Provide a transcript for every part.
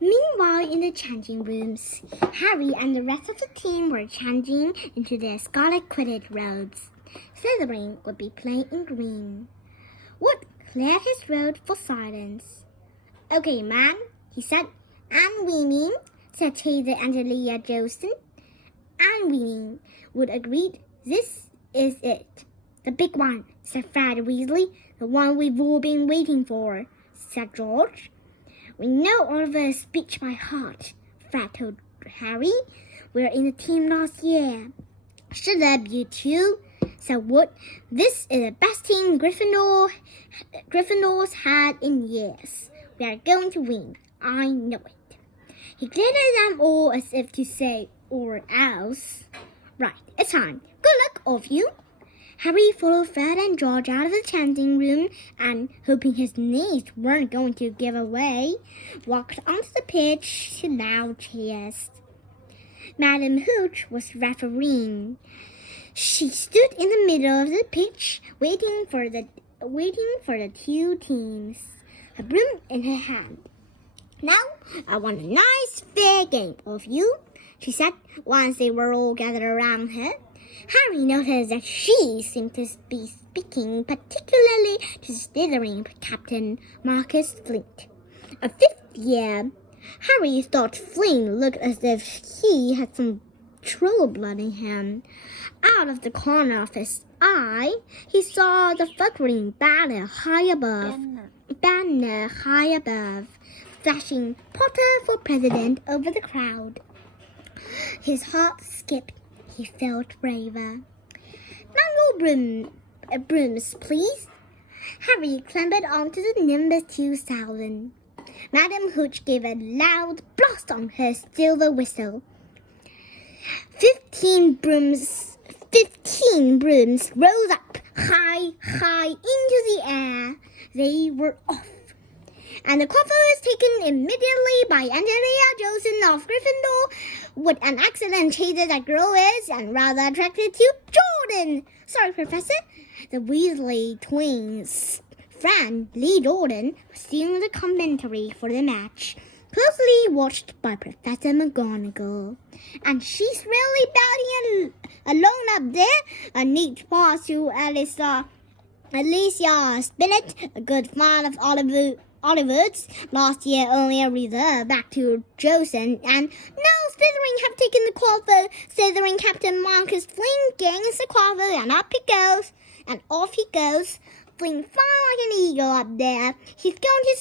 Meanwhile, in the changing rooms, Harry and the rest of the team were changing into their scarlet Quidditch robes. Slytherin would be playing in green. Wood cleared his throat for silence. "Okay, man," he said. "And winning," said Chaser and Leah Jolson. "And winning," Wood agreed. "This is it." "The big one," said Fred Weasley. "The one we've all been waiting for," said George. "We know Oliver's speech by heart," Fred told Harry. "We were in the team last year." "Shut up, you two," said Wood. "This is the best team Gryffindor's had in years. We are going to win. I know it." He glared at them all as if to say, "Or else." "Right, it's time. Good luck, all of you." Harry followed Fred and George out of the chanting room and, hoping his knees weren't going to give away, walked onto the pitch to loud cheers. Madam Hooch was refereeing. She stood in the middle of the pitch, waiting for the two teams, a broom in her hand. "Now, I want a nice fair game of you," she said, once they were all gathered around her. Harry noticed that she seemed to be speaking particularly to Slytherin captain Marcus Flint, a fifth year. Harry thought Flint looked as if he had some troll blood in him. Out of the corner of his eye, he saw the flickering banner high above, flashing "Potter for President" over the crowd. His heart skipped. He felt braver. "Now your brooms, please." Harry clambered onto the Nimbus 2000. Madam Hooch gave a loud blast on her silver whistle. 15 brooms rose up high into the air. They were off. And the cover was taken immediately by Angela Jolson of Gryffindor. What an excellent chaser that girl is, and rather attracted to Jordan. "Sorry, Professor." The Weasley twins' friend, Lee Jordan, was doing the commentary for the match, closely watched by Professor McGonagall. "And she's really batting alone up there." A neat pass to Alicia Spinnet, a good fan of Oliver's, last year only a reserve, back to Jolson, and "No, Slytherin have taken the Quaffle." Slytherin Captain Marcus Flint gains the Quaffle, and up he goes, and off he goes. Flint flying like an eagle up there. He's going to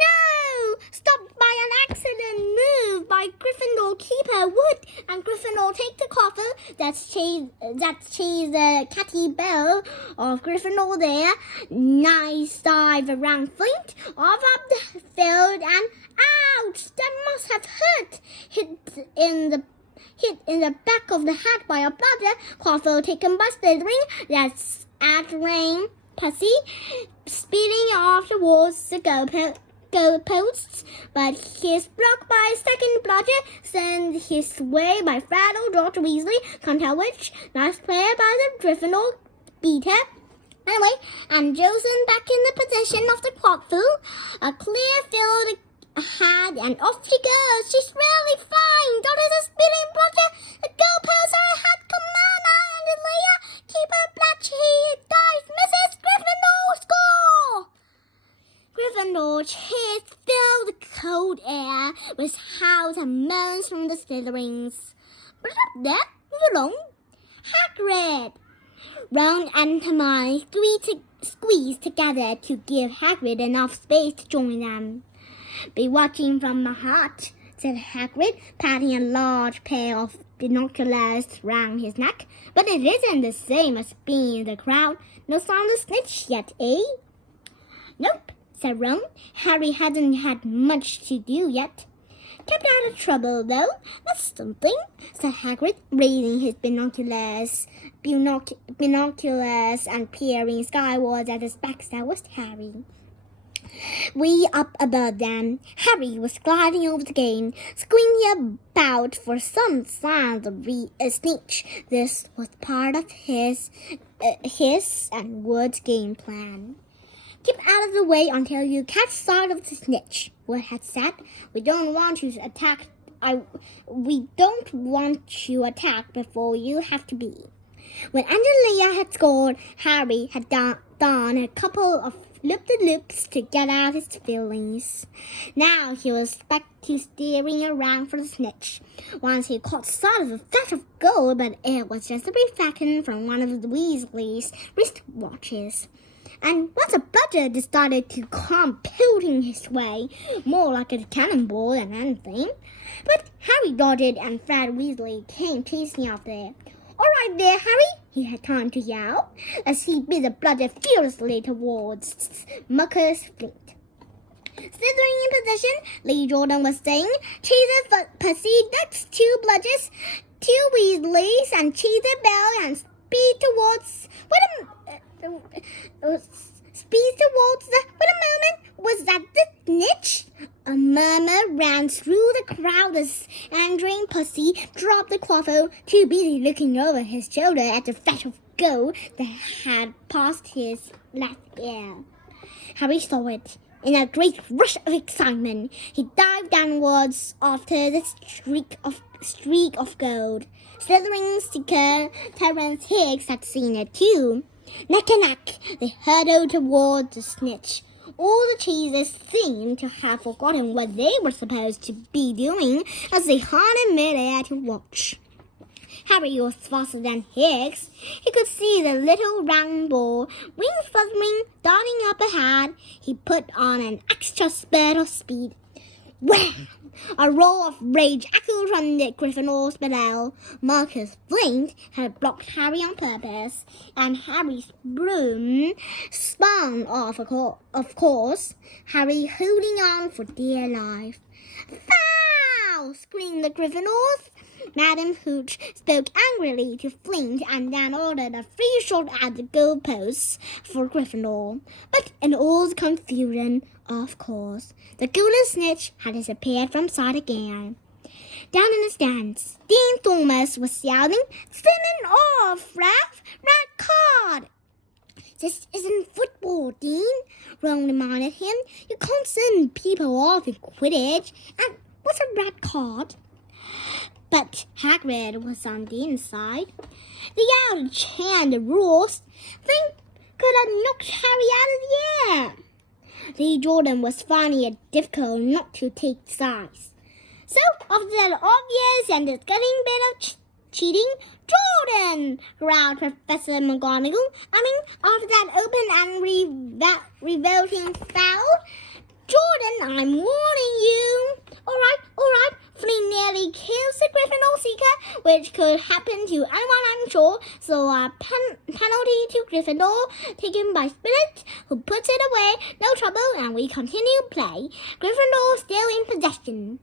No! Stopped by an accident move by Gryffindor keeper Wood, and Gryffindor take the Quaffle. That's the Catty Bell of Gryffindor there. Nice dive around Flint, off up the field, and ouch! That must have hurt. Hit in the back of the head by a bladder. Quaffle taken by Slytherin. That's Adrian Pussy speeding off towards the goalposts, but he's blocked by a second bludger, sent his way by Fred or George Weasley, can't tell which. Nice player by the Gryffindor beater. Anyway, and Jolson back in the possession of the Quaffle. A clear field ahead, and off she goes. She's really fine. That is a spinning bludger. The goalposts are ahead. Come on, and Leah, keep her Blatchy. Dive, misses. Gryffindor cheers filled the cold air with howls and moans from the Slytherins. But up there, along, Hagrid. Ron and Hermione squeezed together to give Hagrid enough space to join them. "Be watching from my heart," said Hagrid, patting a large pair of binoculars round his neck. "But it isn't the same as being in the crowd. No sign of Snitch yet, eh?" "Nope," said Ron. "Harry hadn't had much to do yet." "Kept out of trouble, though. That's something," said Hagrid, raising his binoculars and peering skyward at the specks that was Harry. Way up above them, Harry was gliding over the game, squinting about for some signs of Snitch. This was part of his and Wood's game plan. Keep out of the way until you catch sight of the snitch, Wood had said. We don't want you attacked before you have to be. When Angelia had scored, Harry had done a couple of loop-de-loops to get out his feelings. Now he was back to staring around for the snitch. Once he caught sight of a flash of gold, but it was just a reflection from one of the Weasleys' wristwatches. And once a budget started to come pelting his way, more like a cannonball than anything. But Harry dodged and Fred Weasley came chasing after. "All right there, Harry," he had time to yell, as he beat the bludgeon furiously towards Marcus Flint. Slithering in position, Lee Jordan was saying, "Cheeser Percy, that's 2 bludgers, 2 Weasleys, and Cheeser Bell, and speed towards..." Wait a moment, was that the snitch? A murmur ran through the crowd as Andrew Percy dropped the quaffle, too busy looking over his shoulder at the flash of gold that had passed his left ear. Harry saw it. In a great rush of excitement, he dived downwards after the streak of gold. Slithering seeker Terence Higgs had seen it too. Neck and neck, they hurtled towards the snitch. All the cheeses seemed to have forgotten what they were supposed to be doing as they hung in midair to watch. Harry was faster than Higgs. He could see the little round ball, wings fluttering, darting up ahead. He put on an extra spurt of speed. Wham! A roar of rage echoed from the Gryffindors below. Marcus Flint had blocked Harry on purpose, and Harry's broom spun off, of course, Harry holding on for dear life. "Foul!" screamed the Gryffindors. Madam Hooch spoke angrily to Flint and then ordered a free shot at the goalposts for Gryffindor. But in all the confusion, of course, the golden snitch had disappeared from sight again. Down in the stands, Dean Thomas was yelling, "Send him off, ref! Red card!" "This isn't football, Dean," Ron reminded him. "You can't send people off in Quidditch. And what's a red card?" But Hagrid was on the inside. They yelled and chanted the rules. Flint could have knocked Harry out of the air. Lee Jordan was finding it difficult not to take sides. "So, after that obvious and disgusting bit of cheating, Jordan!" growled Professor McGonagall. After that open and revolting foul. "Jordan, I'm warning you." All right. Flynn nearly kills the Gryffindor Seeker, which could happen to anyone, I'm sure. So a penalty to Gryffindor, taken by Spirit, who puts it away. No trouble, and we continue play. Gryffindor still in possession.